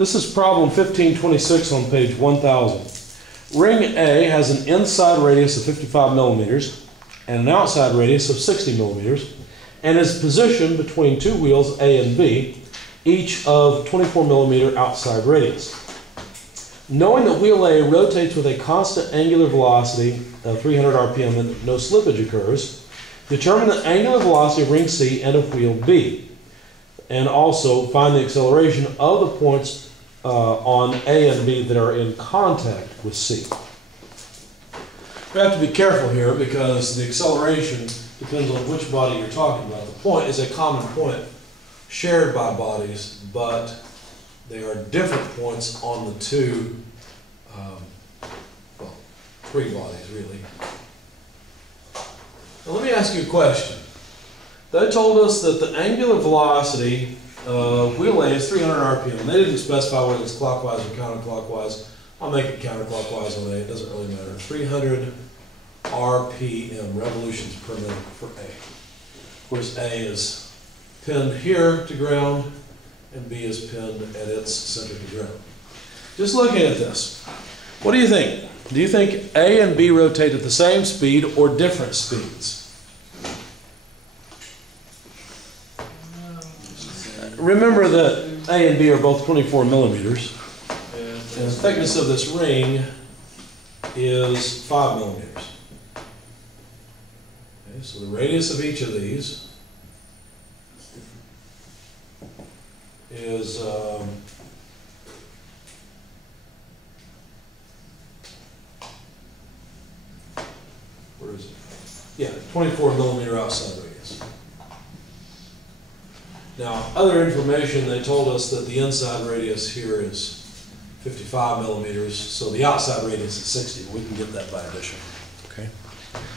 This is problem 1526 on page 1000. Ring A has an inside radius of 55 millimeters and an outside radius of 60 millimeters and is positioned between two wheels A and B, each of 24 millimeter outside radius. Knowing that wheel A rotates with a constant angular velocity of 300 RPM and no slippage occurs, determine the angular velocity of ring C and of wheel B, and also find the acceleration of the points on A and B that are in contact with C. We have to be careful here because the acceleration depends on which body you're talking about. The point is a common point shared by bodies, but they are different points on the two, well, three bodies really. Now let me ask you a question. They told us that the angular velocity of wheel A is 300 RPM. They didn't specify whether it's clockwise or counterclockwise. I'll make it counterclockwise on A, it doesn't really matter. 300 RPM, revolutions per minute for A. Of course, A is pinned here to ground, and B is pinned at its center to ground. Just looking at this, what do you think? Do you think A and B rotate at the same speed or different speeds? Remember that A and B are both 24 millimeters, and the thickness of this ring is 5 millimeters. Okay, so the radius of each of these is where is it? Yeah, 24 millimeter outside radius. Now, other information, they told us that the inside radius here is 55 millimeters, so the outside radius is 60. We can get that by addition. Okay.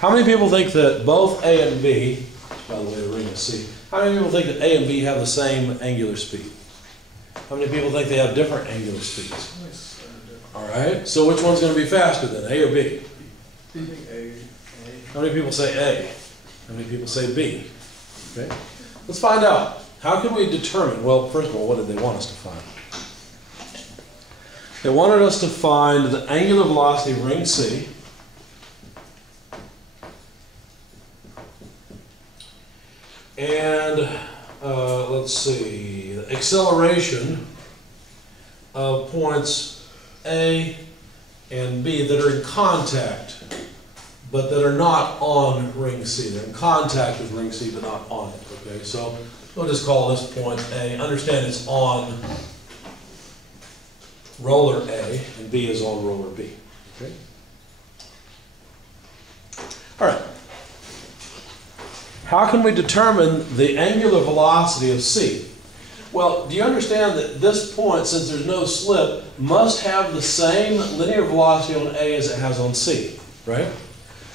How many people think that both A and B, by the way, the ring is C, how many people think that A and B have the same angular speed? How many people think they have different angular speeds? All right, so which one's going to be faster then, A or B? A. How many people say A? How many people say B? Okay, let's find out. How can we determine, well, first of all, what did they want us to find? They wanted us to find the angular velocity of ring C and let's see, the acceleration of points A and B that are in contact but that are not on ring C. They're in contact with ring C but not on it. Okay, so we'll just call this point A. Understand it's on roller A and B is on roller B. Okay. All right. How can we determine the angular velocity of C? Well, do you understand that this point, since there's no slip, must have the same linear velocity on A as it has on C, right?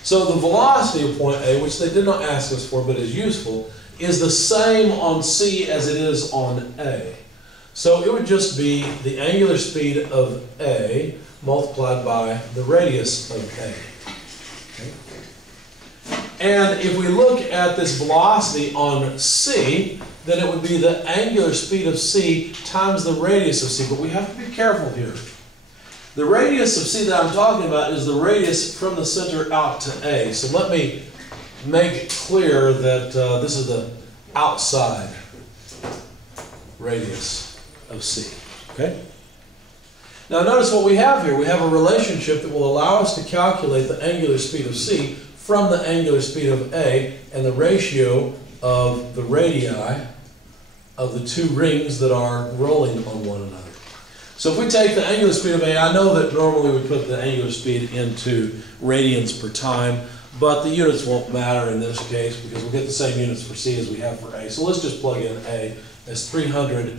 So the velocity of point A, which they did not ask us for but is useful, is the same on C as it is on A. So it would just be the angular speed of A multiplied by the radius of A. And if we look at this velocity on C, then it would be the angular speed of C times the radius of C. But we have to be careful here. The radius of C that I'm talking about is the radius from the center out to A. So let me make it clear that this is the outside radius of C. Okay? Now notice what we have here. We have a relationship that will allow us to calculate the angular speed of C from the angular speed of A and the ratio of the radii of the two rings that are rolling on one another. So if we take the angular speed of A, I know that normally we put the angular speed into radians per time, but the units won't matter in this case because we'll get the same units for C as we have for A. So let's just plug in A as 300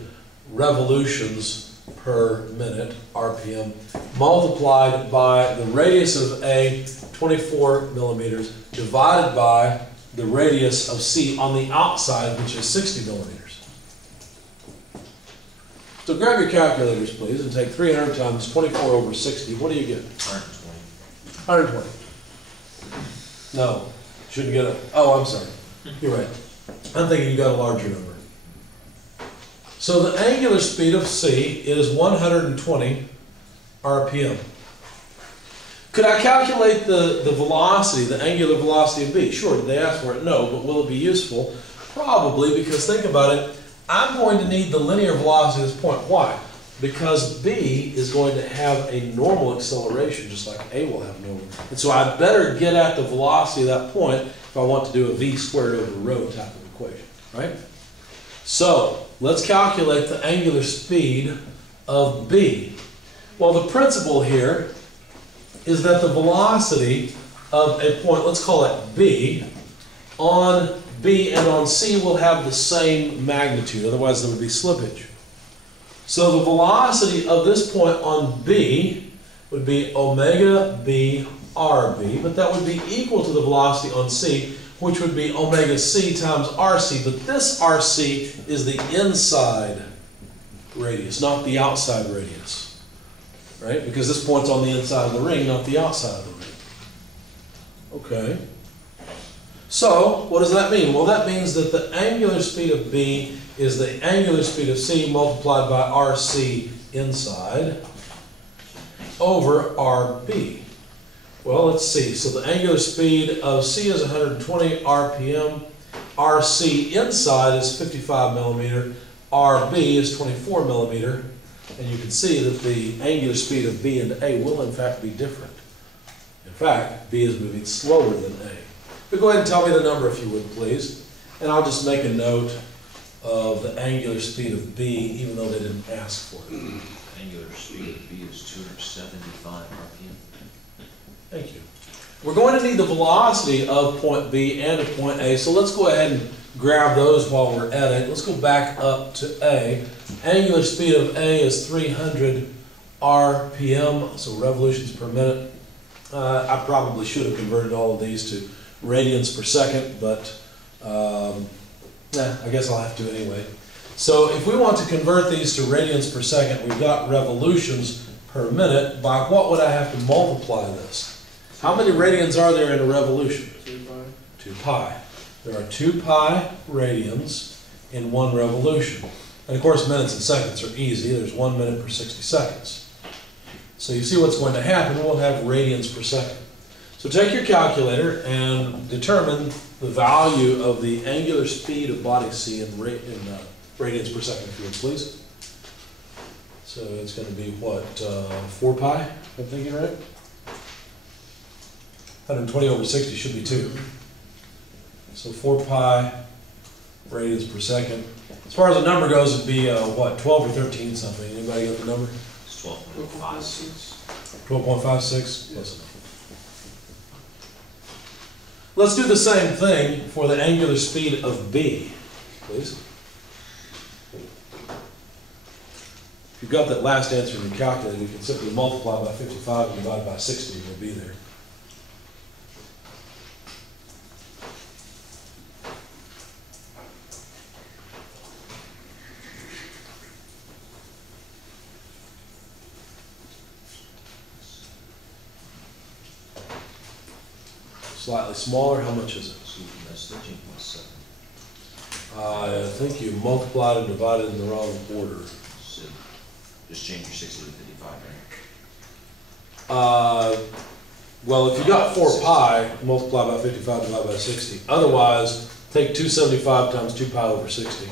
revolutions per minute, RPM, multiplied by the radius of A, 24 millimeters, divided by the radius of C on the outside, which is 60 millimeters. So grab your calculators, please, and take 300 times 24 over 60. What do you get? 120. 120. No, shouldn't get a, oh, I'm sorry. You're right. I'm thinking you got a larger number. So the angular speed of C is 120 RPM. Could I calculate the velocity, the angular velocity of B? Sure, did they ask for it? No, but will it be useful? Probably, because think about it, I'm going to need the linear velocity of this point. Why? Because B is going to have a normal acceleration, just like A will have normal. And so I better get at the velocity of that point if I want to do a V squared over rho type of equation, right? So let's calculate the angular speed of B. Well, the principle here is that the velocity of a point, let's call it B, on B and on C will have the same magnitude, otherwise there would be slippage. So the velocity of this point on B would be omega B RB, but that would be equal to the velocity on C, which would be omega C times RC, but this RC is the inside radius, not the outside radius. Right? Because this point's on the inside of the ring, not the outside of the ring. Okay. So, what does that mean? Well, that means that the angular speed of B is the angular speed of C multiplied by RC inside over RB. Well, let's see. So the angular speed of C is 120 RPM. RC inside is 55 millimeter. RB is 24 millimeter. And you can see that the angular speed of B and A will in fact be different. In fact, B is moving slower than A. But go ahead and tell me the number if you would, please. And I'll just make a note of the angular speed of B, even though they didn't ask for it. Angular speed of B is 275 RPM. Thank you. We're going to need the velocity of point B and of point A, so let's go ahead and grab those while we're at it. Let's go back up to A. Angular speed of A is 300 RPM, so revolutions per minute. I probably should have converted all of these to radians per second, but I guess I'll have to anyway. So if we want to convert these to radians per second, we've got revolutions per minute. By what would I have to multiply this? How many radians are there in a revolution? 2 pi. 2 pi. There are 2 pi radians in one revolution. And of course, minutes and seconds are easy. There's 1 minute per 60 seconds. So you see what's going to happen. We'll have radians per second. So take your calculator and determine the value of the angular speed of body C in radians per second, if you would, please. So it's going to be what, 4 pi, if I'm thinking right? 120 over 60 should be 2. So 4 pi radians per second. As far as the number goes, it'd be what, 12 or 13 something. Anybody got the number? It's 12.56. 12.56? Close enough. Let's do the same thing for the angular speed of B, please. If you've got that last answer in your calculator, you can simply multiply by 55 and divide by 60, and you'll be there. Slightly smaller, how much is it? That's 13.7. I think you multiplied and divided in the wrong order. So just change your 60 to 55, right? Well, if you got 4 pi, multiply by 55, divide by 60. Otherwise, take 275 times 2 pi over 60. Yeah,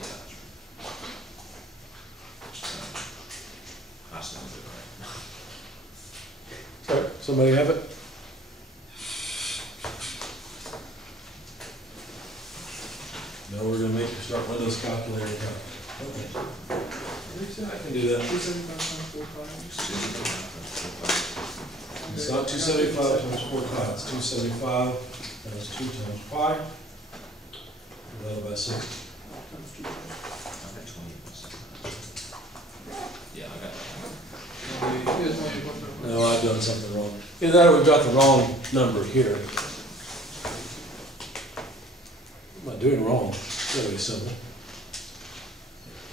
that's right. That's not good, right? Sorry, somebody have it? No, we're going to make you start Windows calculator. Okay. I can do that. 275 times 4 pi. It's not 275 times 4 pi, it's 275 times 2 times pi divided by 60. Times 2 pi. I got 20.7. Yeah, I got that. No, I've done something wrong. Either that or we've got the wrong number here. What am I doing wrong? It's really simple.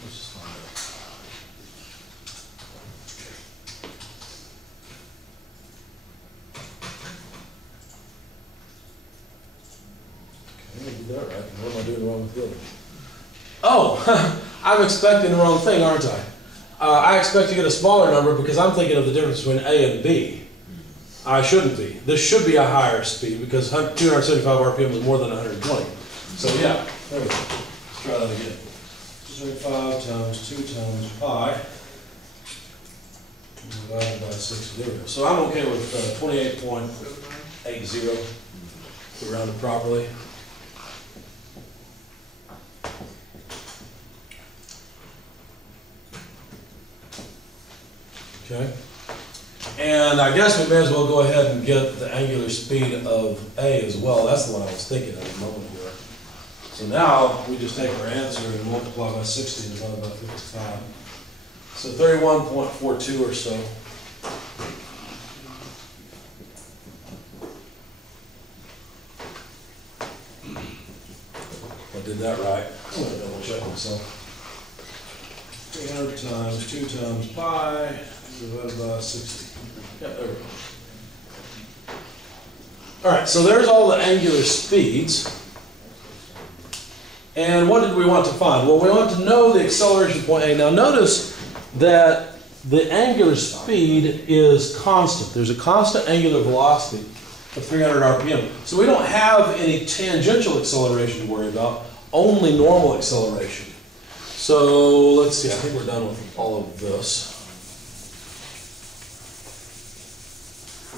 Let's just find out. Okay, I did that right. What am I doing wrong with the other? Oh, I'm expecting the wrong thing, aren't I? I expect to get a smaller number because I'm thinking of the difference between A and B. I shouldn't be. This should be a higher speed because 275 RPM is more than 120. So yeah, there we go. Let's try that again. 275 times 2 times pi divided by 60. There we go. So I'm okay with 28.80 to round it properly. Okay. And I guess we may as well go ahead and get the angular speed of A as well. That's the one I was thinking of a moment ago. So now we just take our answer and multiply by 60 and divide by 55. So 31.42 or so. I did that right. I'm going to double check myself. 300 times 2 times pi divided by 60. Yeah, there we go. All right, so there's all the angular speeds. And what did we want to find? Well, we want to know the acceleration of point A. Now notice that the angular speed is constant. There's a constant angular velocity of 300 RPM. So we don't have any tangential acceleration to worry about, only normal acceleration. So let's see, I think we're done with all of this.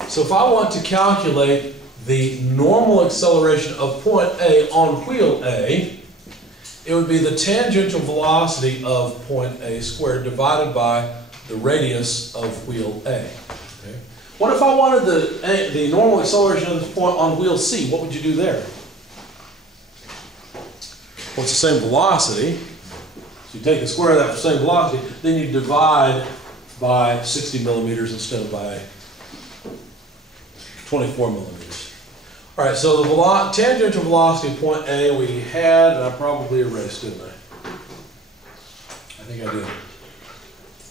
So if I want to calculate the normal acceleration of point A on wheel A, it would be the tangential velocity of point A squared divided by the radius of wheel A. Okay. What if I wanted the normal acceleration of this point on wheel C? What would you do there? Well, it's the same velocity. So you take the square of that same velocity, then you divide by 60 millimeters instead of by 24 millimeters. All right, so the tangential velocity of point A we had, and I probably erased, didn't I? I think I did.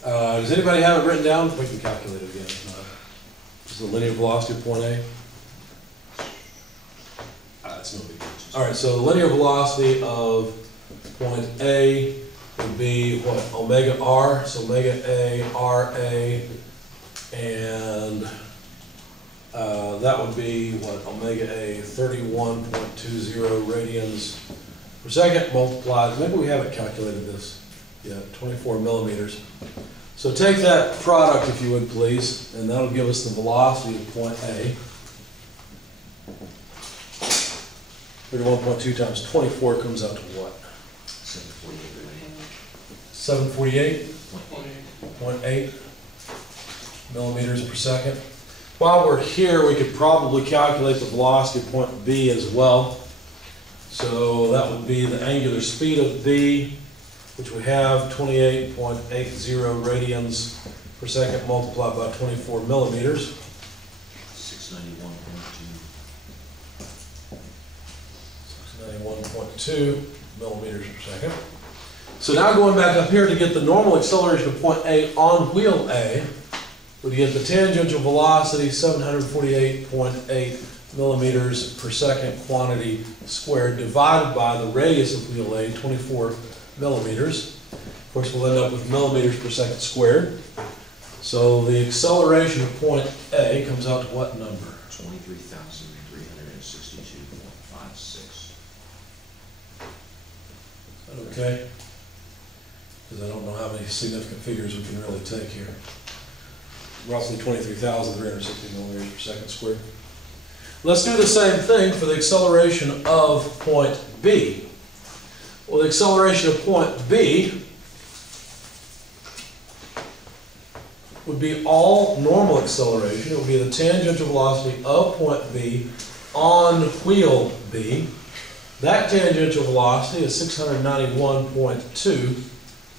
Does anybody have it written down? We can calculate it again. Is the linear velocity of point A? That's no big deal. All right, so the linear velocity of point A would be what? Omega R. So omega A, RA, and that would be what? Omega A, 31.20 radians per second multiplied. Maybe we haven't calculated this. Yeah, 24 millimeters. So take that product, if you would please, and that'll give us the velocity of point A. 31.2 times 24 comes out to what? 748. 748.8 millimeters per second. While we're here, we could probably calculate the velocity of point B as well. So that would be the angular speed of B, which we have 28.80 radians per second multiplied by 24 millimeters. 691.2 millimeters per second. So now going back up here to get the normal acceleration of point A on wheel A, we get the tangential velocity 748.8 millimeters per second quantity squared divided by the radius of wheel A, 24 millimeters. Of course, we'll end up with millimeters per second squared. So the acceleration of point A comes out to what number? 23,362.56. Okay. Because I don't know how many significant figures we can really take here. Roughly 23,360 millimeters per second squared. Let's do the same thing for the acceleration of point B. Well, the acceleration of point B would be all normal acceleration. It would be the tangential velocity of point B on wheel B. That tangential velocity is 691.2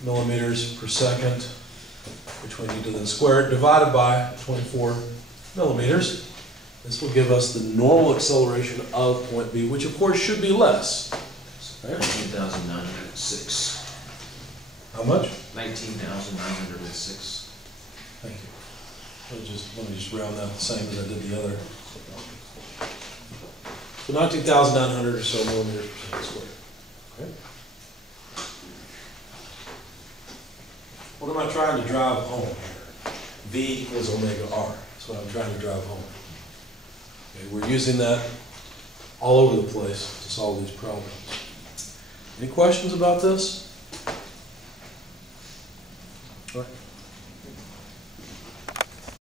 millimeters per second, which we need to then square it, divided by 24 millimeters. This will give us the normal acceleration of point B, which of course should be less. 19,906. How much? 19,906. Thank you. Let me just round that the same as I did the other. So 19,900 or so millimeters per second squared. Okay. What am I trying to drive home here? V equals omega R. That's what I'm trying to drive home. Okay, we're using that all over the place to solve these problems. Any questions about this? All right.